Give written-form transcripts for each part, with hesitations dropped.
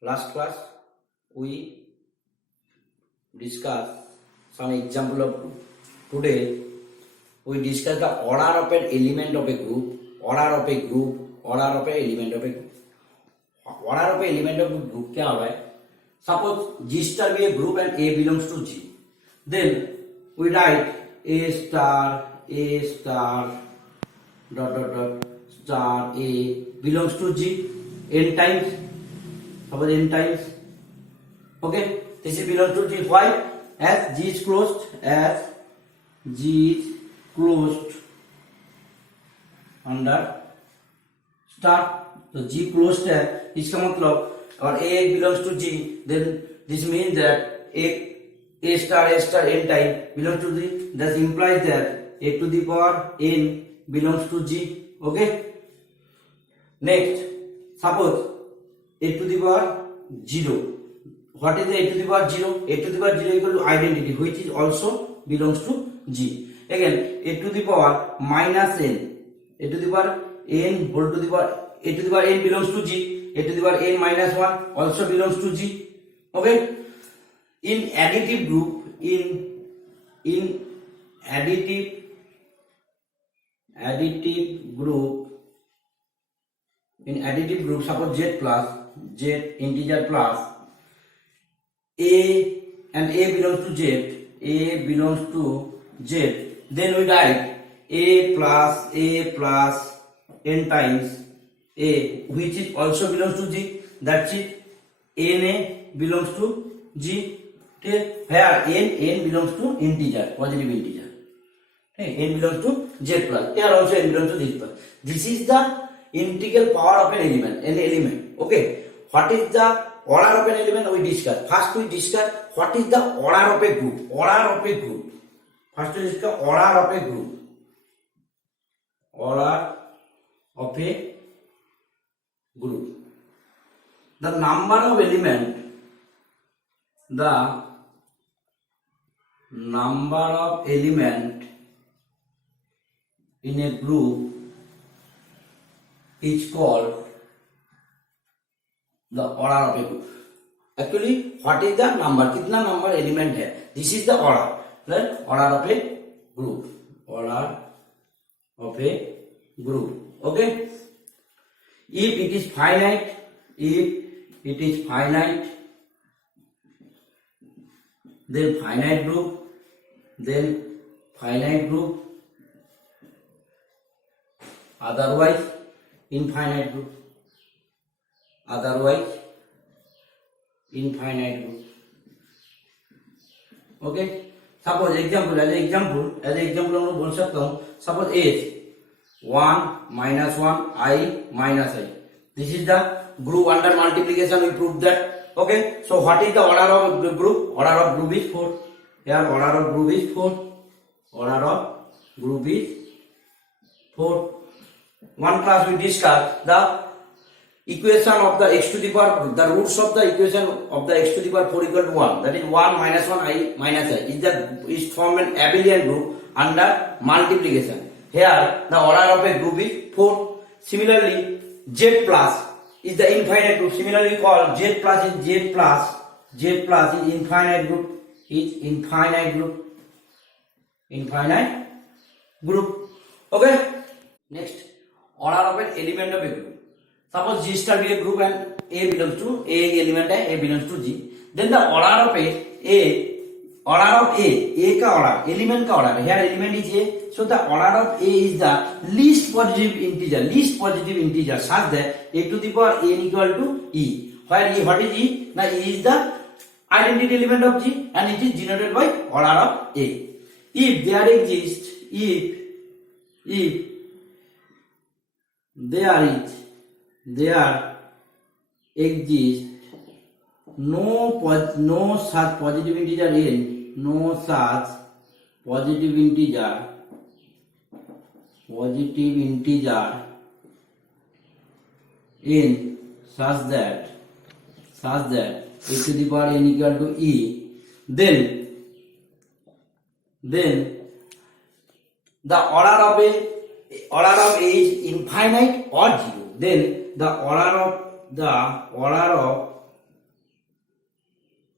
Last class we discussed some example of group. Today we discuss the order of an element of a group, order of a group, order of an element of a group. Order of an element of a group क्या होगा? Suppose G star be a group and A belongs to G. Then we write A star dot dot dot star A belongs to G n times. Suppose n times. Okay, this is belongs to G. Why? As G is closed, under star. So G closed है, इसका मतलब और A belongs to G, then this means that A star n time belongs to G. That implies that A to the power n belongs to G. Okay. Next, suppose A to the power 0. What is the A to the power 0? A to the power 0 equal to identity, which is also belongs to G. Again, A to the power minus n. A to the power n whole to the power A to the power n belongs to G. A to the power n minus 1 also belongs to G. Okay. In additive group, in additive group, suppose Z integer plus A and A belongs to Z, then we write A plus n times A, which is also belongs to G. That's it. Na belongs to G. Okay. Where n belongs to integer, positive integer. Okay. N belongs to Z plus. Here also n belongs to Z plus. This is the integral power of an element. Okay. What is the order of an element? We discuss. First we discuss what is the order of a group. First we discuss order of a group. Order of a group. The number of element in a group is called the order of a group. Actually, what is the number? कितना number element है? This is the order. Right? Order of a group. Order of a group. Okay. If it is finite, then finite group, otherwise infinite group. Okay. Suppose example हम लोग बोल सकता हूँ. Suppose H 1 minus 1 I minus I. This is the group under multiplication. We proved that. Okay. So what is the order of the group? Order of group is 4. Here order of group is 4. One class we discussed the equation of the x to the power, the roots of the equation of the x to the power 4 equal to 1. That is 1 minus 1 I minus I is form an abelian group under multiplication. Here the order of a group is 4. Similarly, Z plus is the infinite group. Similarly called Z plus is infinite group. Okay. Next, order of an element of a group. Suppose G star be a group and A belongs to A belongs to G. Then the order of A का order, element का order. Here element is A. So the order of A is the least positive integer such that A to the power n equal to E. Where what is E? Now E is the identity element of G and it is denoted by order of A. If there exists no such positive integer n, n such that A to the power n equal to E, then the order of A is infinite or 0. Then the order of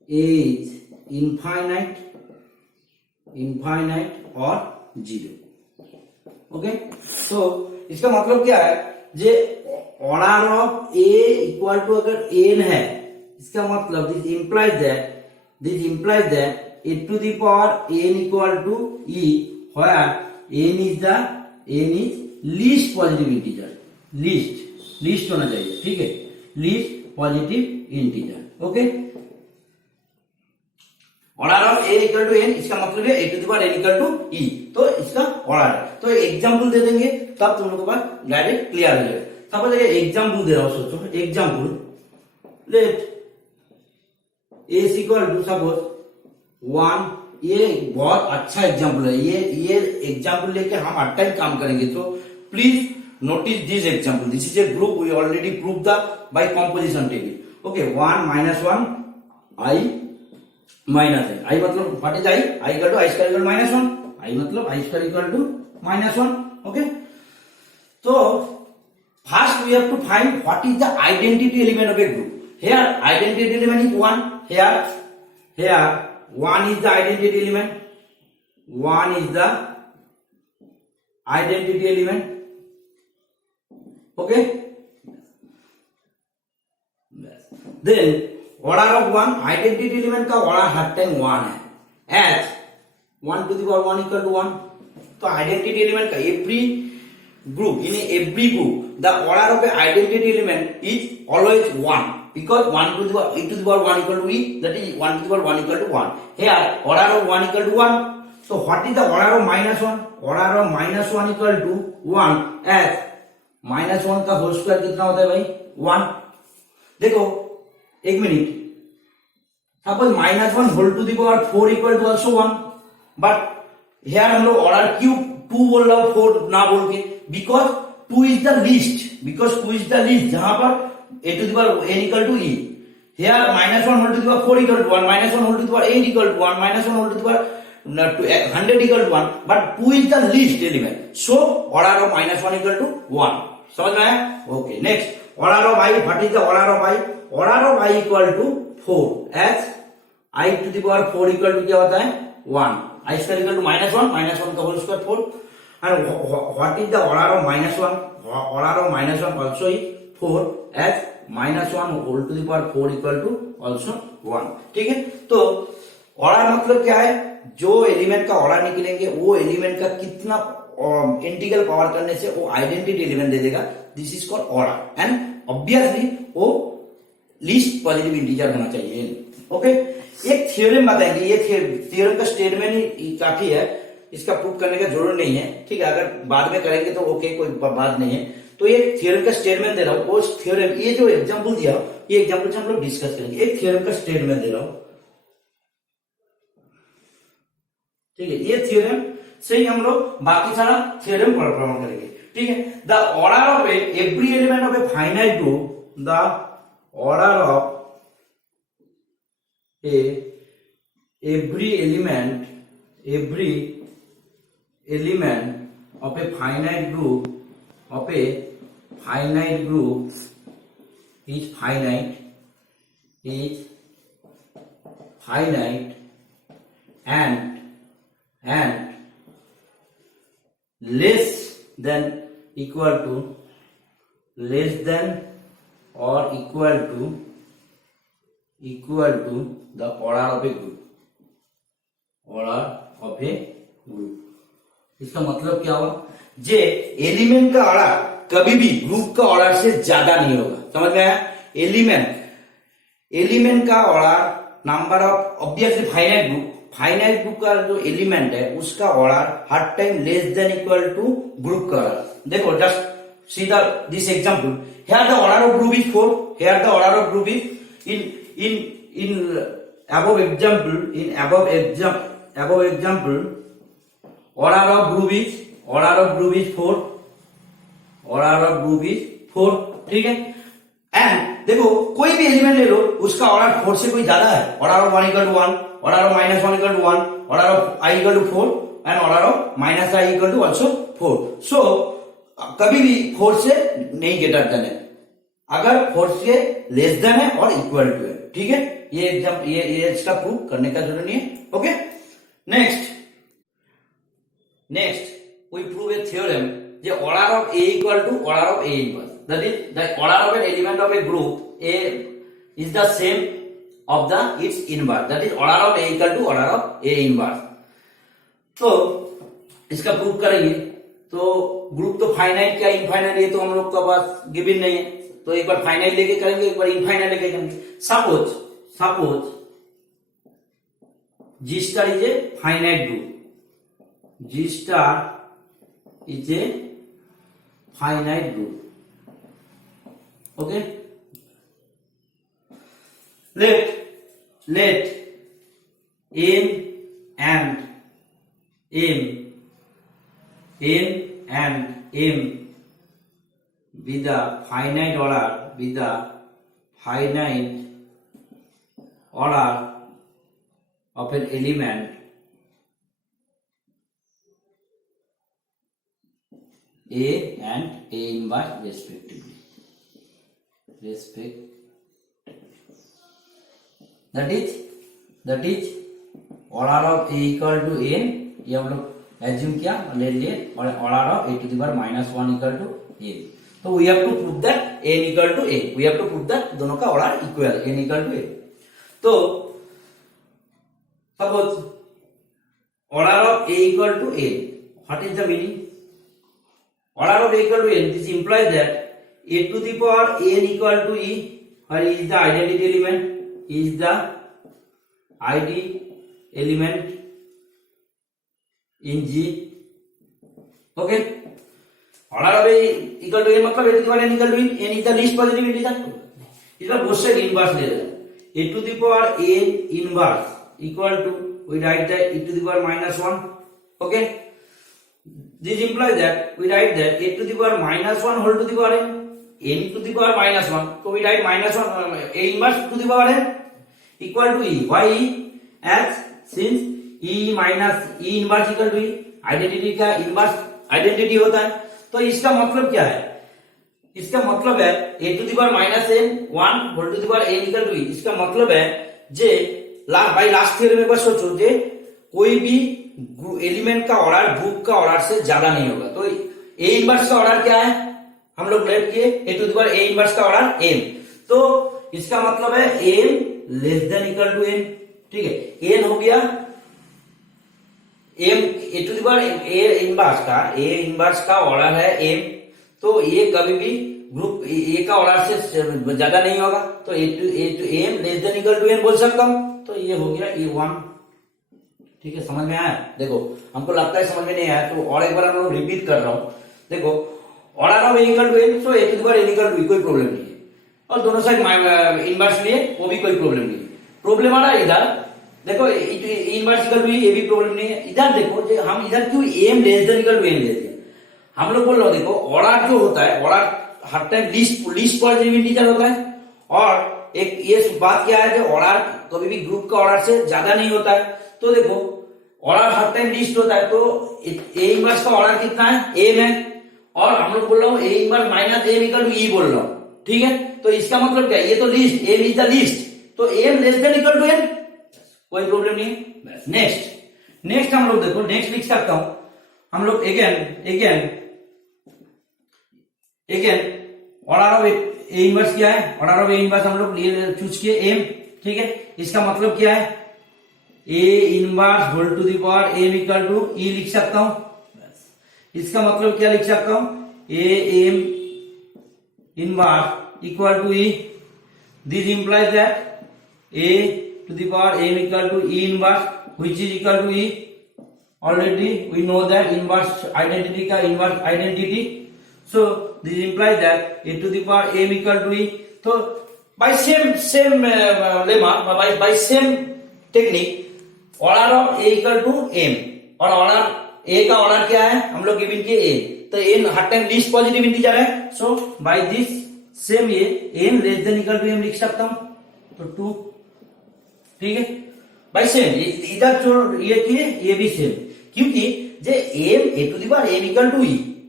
is infinite और 0. Okay, तो इसका मतलब क्या है, जे order of A equal to अगर n है, इसका मतलब this implies that a to the power n equal to e where n is least positive integer, least होना चाहिए, ठीक है, least positive integer. Okay, order of A equal to N, इसका मतलब है a to the power n equal to e, तो इसका order है. तो एग्जाम्पल दे देंगे तब तुम लोगों के पास डायरेक्ट क्लियर हो जाएगा. सपोज एग्जाम्पल दे रहा हूं, सोचो example, late A equal to suppose 1. ये बहुत अच्छा एग्जाम्पल है, ये एग्जाम्पल लेके हम हर टाइम काम करेंगे. तो please notice this example, this is a group, we already prove the by composition table. Okay, 1 -1 i minus है, आई मतलब what is I equal to I square equal to -1, आई मतलब आई स्क्वायर इक्वल टू -1. ओके, तो first we have to find what is the identity element of A group. Here identity element is 1. Here 1 is the identity element. 1 is the identity element. Okay. Then order of 1, identity element का order हर time 1 है. As 1 to the power 1 equal to 1. तो identity element का every group, in every group, the order of a identity element is always 1. Because 1 to the power e to the power 1 equal to e, that is 1 to the power 1 equal to 1. Here order of 1 equal to 1. So what is the order of -1? Order of -1 equal to 1 as -1 का whole square कितना होता है भाई? 1. देखो एक minute, suppose -1 whole to the power 4 equal to also 1, but here हम लोग order क्यों 2 बोल रहा हूं 4 ना बोल के, बिकॉज 2 इज द लीस्ट, जहां पर a to the power n equal to e. Here -1 whole to the power 4 equal to 1, -1 whole to the power 8 equal to 1, -1 whole to the power 100 equal to 1, but 2 is the least element. So order of -1 equal to 1. समझ में आया? Okay. Next, order of I. What is the order of I? Order of I equal to 4. As I to the power 4 equal to क्या होता है? 1. I square equal to -1 का whole square 4. And what is the order of -1? Order of -1 also is 4 as -1 whole to the power 4 equal to also 1. ठीक है, तो order मतलब क्या है, जो एलिमेंट का ऑर्डर निकलेंगे वो एलिमेंट का कितना इंटीग्रल पावर करने से वो आइडेंटिटी एलिमेंट दे देगा. This is called order, and obviously वो लीस्ट पॉजिटिव इंटीजर होना चाहिए. ओके, एक थ्योरम बताएंगे, ये थ्योरम का स्टेटमेंट ही काफी है, इसका प्रूव करने का जरूरत नहीं है. ठीक है, अगर बाद में करेंगे तो ओके, कोई बात नहीं है. तो ये थ्योरम का स्टेटमेंट दे रहा हूं, उस थ्योरम, ये जो एग्जांपल दिया ये एग्जांपल से हम लोग डिस्कस करेंगे. एक थ्योरम का स्टेटमेंट दे रहा हूं, ठीक है, ये थ्योरम से ही हम लोग बाकी सारा थ्योरम प्रमाण करेंगे. ठीक है, the order of every element of a finite group, the order of every element of a finite group is finite and less than or equal to the order of a group. इसका मतलब क्या हुआ, जे element का order कभी भी group का order से ज्यादा नहीं होगा. समझ में आया? एलिमेंट का order number of, obviously finite group का जो एलिमेंट है उसका order her time less than equal to group का ऑर्डर. देखो just see this example, here the order of group is 4, here the order of group is in above example, order of group is 4. ठीक है, and देखो कोई भी element ले लो उसका order 4 से कोई ज्यादा है. Order of 1 equal to 1, order of -1 equal to 1, order of i equal to 4 and order of -i equal to also 4. सो कभी भी 4 से नहीं ग्रेटर देन है. अगर फोर्स के लेस देन है और इक्वल टू है। ठीक है, ये एग्जाम ये इसका प्रूव करने का जरूरत नहीं है। Okay, next we prove A theorem J order of A equal to order of A inverse, that is the order of an element of A group A is the same of the it's inverse, that is order of A equal to order of A inverse. तो इसका prove करेंगे। तो group तो finite क्या infinite ये तो हम लोग का पास गिवन नहीं है, तो एक बार फाइनाइट लेके करेंगे, एक बार इनफाइनाइट लेके करेंगे। Suppose G star is a finite group. G star is a finite group. Okay. Let n and m be the finite order of an element A and A inverse respectively. That is order of A equal to n, ये हम लोग assume किया, ले लिए, और order of a to the power -1 equal to n. तो we have to prove that n equal to n. We have to prove that दोनों का order equal, n equal to n. तो suppose order of a equal to n. What is the meaning? Order of a equal to n. This implies that a to the power n equal to e, where e is the identity element, is the id element in G. Okay. Order of a equal to n मतलब a to the power n equal to n. N is the least positive integer. इसका both side inverse ले लेना. A to the power n inverse equal to, we write that e to the power -1. Okay. This implies that we write that a to the power -1 whole to the power n to the power -1. So we write -1 a inverse to the power n equal to e. Why e? As since e minus e inverse equal to e, identity का inverse identity होता है। तो इसका मतलब क्या है? इसका मतलब है a to the power -n 1 whole to the power n equal to e। इसका मतलब है जे भाई लास्ट थ्योरम में बस सोचो जे कोई भी एलिमेंट का ऑर्डर ग्रुप का ऑर्डर से ज्यादा नहीं होगा। तो ए इनवर्स का ऑर्डर क्या है? हम लोग लेट किए ए to the power A inverse का ऑर्डर m। तो इसका मतलब है m less than equal to n। ठीक है, n हो गया m, A to the power A inverse का ऑर्डर है m। तो ये कभी भी ग्रुप ए का ऑर्डर से ज्यादा नहीं होगा, तो ए to m less than equal to n बोल सकता हूं। तो ये हो गया E1। ठीक है, समझ में आया? देखो हमको लगता है समझ में नहीं आया, तो और एक बार हम लोग रिपीट कर रहा हूं। देखो order of a equal to n, so a to the power n equal to कोई प्रॉब्लम नहीं है, और दोनों साइड इनवर्स लिए वो भी कोई प्रॉब्लम नहीं है। प्रॉब्लम आ रहा है इधर, देखो इनवर्स इक्वल टू ये भी प्रॉब्लम नहीं है। इधर देखो हम इधर क्यों m less than equal to n लेते हैं? हम लोग बोल रहे हो देखो ऑर्डर जो होता है, ऑर्डर हर टाइम लीस्ट पॉजिटिव इंटीजर होता है, और एक ये बात क्या है, जो ऑर्डर कभी भी ग्रुप का ऑर्डर से ज्यादा नहीं होता है। तो देखो ऑर्डर हर टाइम लीस्ट होता है, तो ए इनवर्स का ऑर्डर कितना है? m है, और हम लोग बोल रहा हूँ A inverse minus m equal to e बोल रहा हूँ। ठीक है, तो इसका मतलब क्या है? ये तो least, m is the least, तो m less than equal to n, कोई प्रॉब्लम नहीं है। नेक्स्ट हम लोग देखो, नेक्स्ट लिख सकता हूं हम लोग again order of A inverse क्या है? ऑर्डर ऑफ ए इनवर्स हम लोग चूज किए m। ठीक है, इसका मतलब क्या है? A inverse whole to the power m equal to e लिख सकता हूं। इसका मतलब क्या लिख सकता हूं? ए m inverse equal to e। This implies that a to the power m equal to e inverse, which is equal to e. Already we know that inverse identity का inverse identity, so this implies that a to the power m equal to e. तो by same lemma, by same technique, order of a equal to m, और order a का order क्या है? हम लोग given किए a, तो n हर time least positive integer है, so by this सेम ये m less than equal to m लिख सकता हूं, तो 2। ठीक है, भाई सेम इधर जो ये किए ये भी सेम, क्योंकि जे m A to the power m equal to e,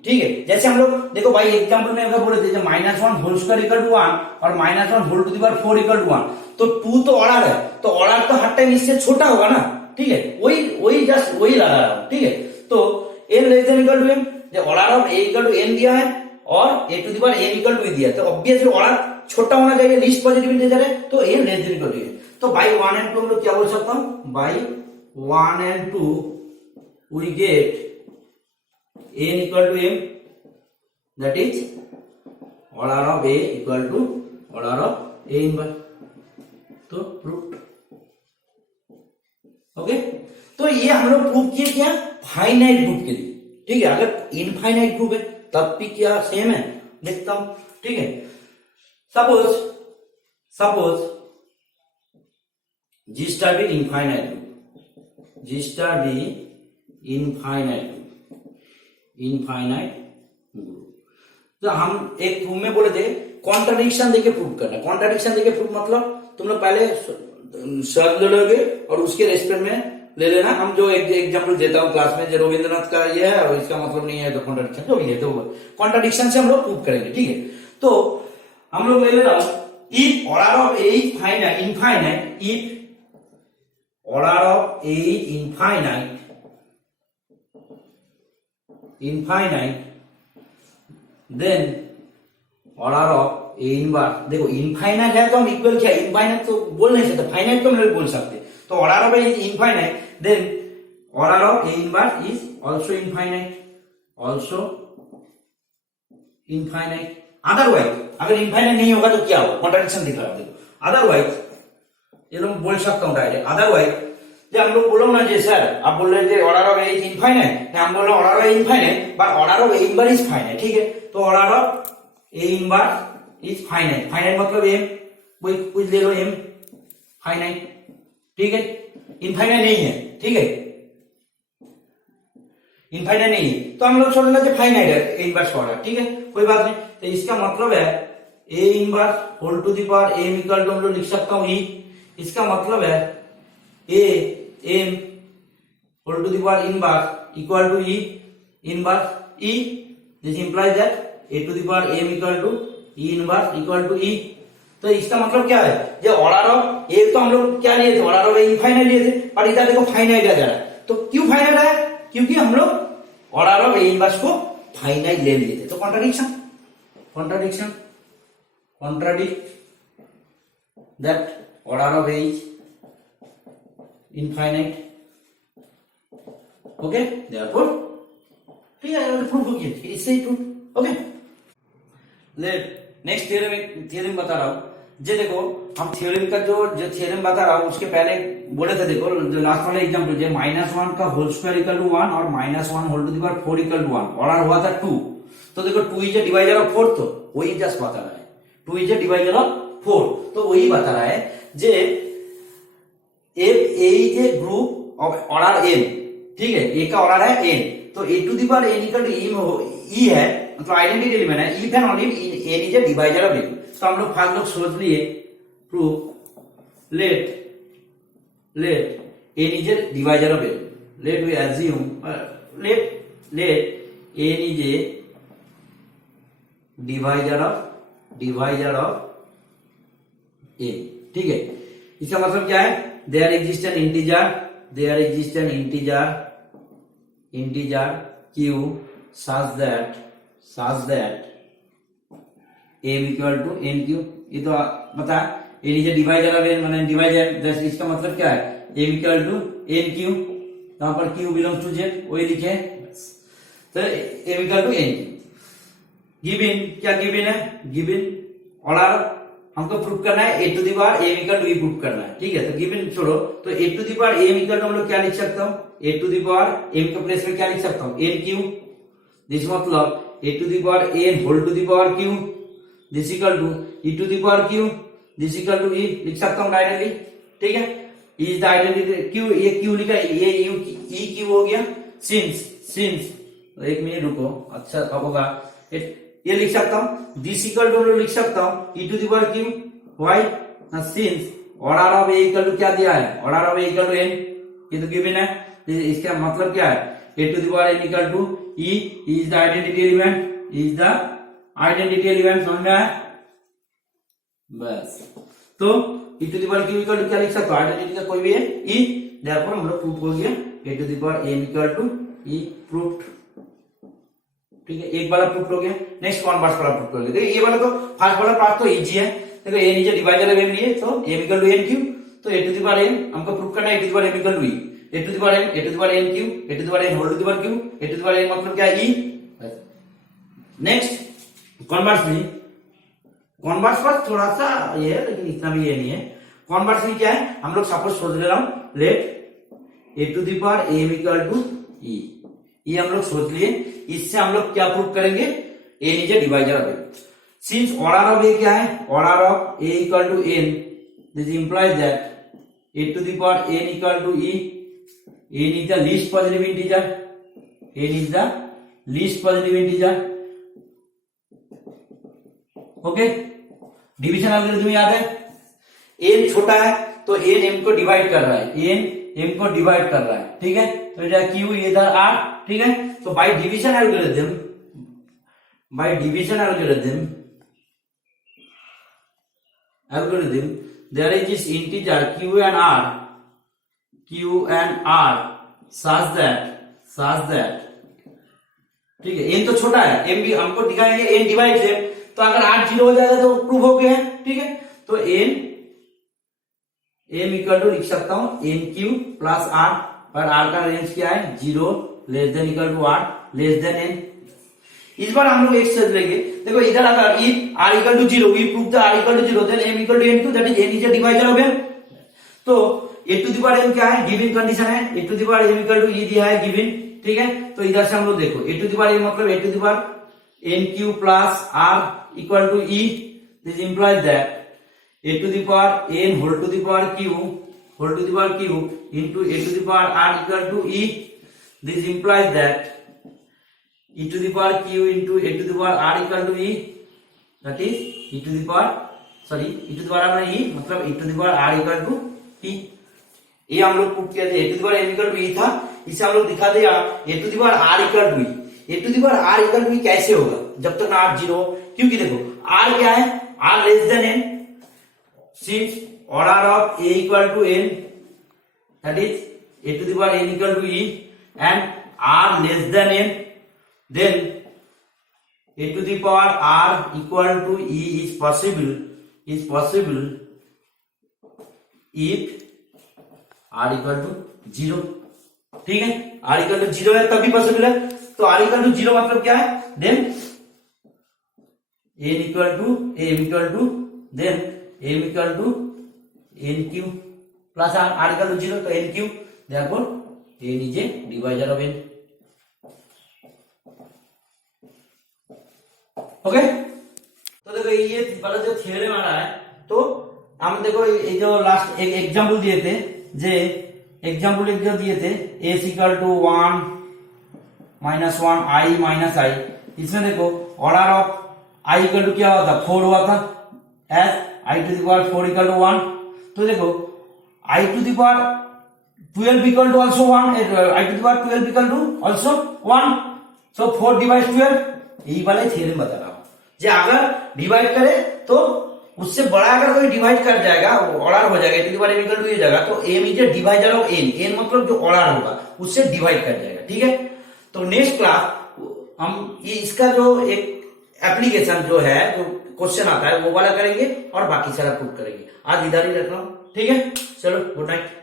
ठीक है। जैसे हम लोग देखो भाई एग्जाम्पल में अगर बोले थे -1 होल स्क्वायर इक्वल टू 1 और -1 whole to the power 4 equal to 1, तो 2 तो ऑर्डर है, तो ऑर्डर तो हर टाइम इससे छोटा होगा ना, ठीक है, वही जस्ट वही लगा रहा हूं, ठीक है। तो n less than equal to m, जब order of a equal to n दिया है और a to the power n equal to दिया है, तो ऑब्वियसली ऑर्डर छोटा होना चाहिए, लीस्ट पॉजिटिव इंटीजर है, तो n less than equal to है। तो बाई 1 and 2 हम लोग क्या बोल सकता हूं, by 1 and 2 we get n equal to m, that is order of a equal to order of a inverse, तो प्रूफ। ओके, तो ये हम लोग प्रूफ किए क्या, फाइनाइट ग्रुप के लिए, ठीक है। अगर इनफाइनाइट ग्रुप है तब भी क्या सेम है, देखता हूं, ठीक है। सपोज जी स्टार बी इनफाइनाइट ग्रुप, जी स्टार बी इनफाइनाइट ग्रुप, तो हम एक प्रूफ में बोले थे कॉन्ट्राडिक्शन देके प्रूफ करना। कॉन्ट्राडिक्शन देके प्रूफ मतलब तुम लोग पहले शब्द ले लोगे और उसके रेस्पेक्ट में ले लेना। हम जो एग्जाम्पल देता हूं क्लास में, जो रविंद्रनाथ का ये है और इसका मतलब नहीं है, तो कॉन्ट्राडिक्शन जो भी है, तो कॉन्ट्राडिक्शन से हम लोग प्रूफ करेंगे, ठीक है। तो हम लोग ले ले रहा हूं, if order of A is infinite, if order of A is infinite, then order of A inverse, देखो इनफाइनाइट है तो हम इक्वल क्या, इनफाइनाइट तो बोल नहीं सकते, फाइनाइट तो हम लोग बोल सकते, तो order of A is infinite, then order of A inverse is also infinite. Otherwise अगर इनफाइनाइट नहीं होगा तो क्या होगा, कॉन्ट्राडिक्शन दिख रहा है, देखो अदरवाइज ये लोग बोल सकता हूं डायरेक्ट, अदरवाइज जब हम लोग बोलो ना जी सर, आप बोल रहे थे order of A is infinite, हम बोल रहे order of A infinite but order of A inverse is finite, ठीक है। तो order of A inverse is finite, finite मतलब एम, कोई कुछ ले लो एम, फाइनाइट, ठीक है, इनफाइनाइट नहीं है, ठीक है, इनफाइनाइट नहीं है, तो हम लोग छोड़ लेते फाइनाइट है ए इनवर्स ऑर्डर, ठीक है, कोई बात नहीं। तो इसका मतलब है A inverse whole to the power M equal to हम लोग लिख सकता हूं ई, इसका मतलब है A M whole to the power inverse equal to E inverse E, this implies that A to the power M equal to E inverse equal to ई। तो इसका मतलब क्या है, जो ऑर्डर ऑफ ए तो हम लोग क्या लिए थे, ऑर्डर ऑफ ए इनफाइनाइट लिए थे, और इधर देखो फाइनाइट आ जा रहा है, तो क्यों फाइनाइट आया, क्योंकि हम लोग ऑर्डर ऑफ ए इनवर्स को फाइनाइट ले लिए थे, तो contradict that order of A is infinite, okay, therefore ठीक है, प्रूफ हो गया, इससे ही proof, okay. Late next theorem बता रहा हूं, जे देखो हम थ्योरम का जो थ्योरम बता रहा हूं उसके पहले बोले थे, देखो जो लास्ट वाला एग्जांपल जो -1 का होल स्क्वायर इक्वल टू 1 और -1 whole to the power 4 equal to 1, order हुआ था 2, तो देखो 2 इज अ डिवाइजर ऑफ 4, तो वही जस्ट बता रहा है 2 इज अ डिवाइजर ऑफ 4, तो वही बता रहा है जे ए is a group of order n, ठीक है, ए का ऑर्डर है n, तो ए to the power n equal to ई है, मतलब आइडेंटिटी एलिमेंट है, if and only n is a divisor of n। तो हम लोग फास्ट लोग सोच लिए proof, late n is a divisor of n, late we assume late n is a divisor of n, ठीक है। इसका मतलब क्या है, there exist N integer q such that m equal to n Q, ये तो बता n is divisor of n, माने डिवाइजर, इसका मतलब क्या है m equal to n Q, यहाँ पर q बिलोंग्स टू z, वही लिखे, तो m equal to n। Given क्या गिवन है, गिवन ऑर्डर हमको प्रूफ करना है ए to the power m equal to e proof करना है, ठीक है। तो गिवन छोड़ो, तो ए to the power m equal to हम लोग क्या लिख सकता हूँ, ए टू द पावर m के प्लेस में क्या लिख सकता हूँ, n क्यू, दिस मतलब ए to the power n whole to the power q, this equal to e to the power q, this equal to e लिख सकता हूँ डायरेक्टली, ठीक है। इज द आइडेंटिटी q, ये q लिखा, ये e q हो गया, सिंस एक मिनट रुको, अच्छा अब होगा, ये लिख सकता हूं, दिस इक्वल टू लिख सकता हूं e to the power q, Y, since order of a equal to क्या दिया है, order of a equal to n, ये तो गिवन है, इसका मतलब क्या है, a to the power n equal to E is the identity element, is the identity element, समझ में आया? बस, तो e to the power q equal to क्या लिख सकते हो, आइडेंटिटी का कोई भी है e, देयरफॉर हम लोग प्रूफ हो गया a to the power n equal to e proofed. ठीक है, एक वाला प्रूफ हो गया। नेक्स्ट कॉन्वर्स वाला प्रूफ करेंगे। देखिए ये वाला तो फर्स्ट वाला पार्ट तो इजी है। देखो n is divisor of m लिए तो m equal to n cube, तो a to the power n हमको प्रूफ करना है, a to the power m equal to e, a to the power n, a to the power n cube, a to the power n whole to the power cube, a to the power n मतलब क्या है e। Next converse में, converse पर थोड़ा सा ये है लेकिन इतना भी ये नहीं है। कॉन्वर्स में क्या है, हम लोग सपोज सोच ले रहा हूं, late a to the power m equal to e, ये हम लोग सोच लिए। इससे हम लोग क्या प्रूव करेंगे, n is a divisor of m। Since order of a क्या है, order of a equal to n, this implies that a to the power n equal to e, n is the least positive integer, n is the least positive integer. Okay, division algorithm याद है, n छोटा है तो n m को divide कर रहा है, n m को डिवाइड कर रहा है। ठीक है, तो q इधर r, ठीक है। तो by division algorithm, by division algorithm there is this integer q and r such that, ठीक है, n तो छोटा है, m भी हमको दिखाएंगे n डिवाइड से, तो अगर r 0 हो जाएगा तो प्रूफ हो गया है। ठीक है, तो m इक्वल टू लिख सकता हूं n क्यूब प्लस r, पर r का रेंज क्या है, 0 less than equal to r less than n। इस बार हम लोग एक सेट लेंगे। देखो इधर अगर e r equal to 0, we prove the r equal to 0, then m equal to n cube, that is n is a divisor of m। तो a to the power m क्या है, गिवन कंडीशन है, a to the power m equal to e दिया है given. ठीक है, तो इधर से हम लोग देखो a to the power m मतलब a to the power n cube plus r equal to e, this implies that a to the power n whole to the power q into a to the power r equal to e. This implies that e to the power q into a to the power r equal to e, that is e to the power e to the power e मतलब e to the power r equal to t। ये हम लोग prove किया था, a to the power n equal to e था, इसे हम लोग दिखा दिया a to the power r equal to e। a to the power r equal to e कैसे होगा, जब तक r 0 हो, क्योंकि देखो r क्या है, r less than n, since order of a equal to n, that is a to the power n equal to e, and r less than n, then a to the power r equal to e is possible if r equal to 0। ठीक है, r equal to 0 है तभी possible है। तो r equal to 0 मतलब क्या है, then n equal to then m equal to n cube plus r equal to 0, तो n cube, therefore n is a divisor of n। Okay, तो देखो ये वाला जो थ्योरम आ रहा है, तो हम देखो ये जो लास्ट एक एग्जांपल दिए थे, s equal to 1 minus 1 i minus i, इसमें देखो order of i equal to क्या हुआ था, 4 हुआ था, as i to the power 4 equal to 1। तो देखो i to the power 12 equal to also 1, i to the power 12 equal to also 1, so 4 divides 12। यही वाला थ्योरम बता रहा हूं, जे अगर डिवाइड करे तो उससे बड़ा अगर कोई डिवाइड कर जाएगा, ऑर्डर हो जाएगा, to the power m equal to ये जगह, तो m is a divisor of n मतलब जो ऑर्डर होगा उससे डिवाइड कर जाएगा। ठीक है, तो नेक्स्ट क्लास हम इसका जो एक एप्लीकेशन जो है, जो क्वेश्चन आता है वो वाला करेंगे और बाकी सारा प्रूफ करेंगे। आज इधर ही रख रहा हूं। ठीक है, चलो गुड नाइट।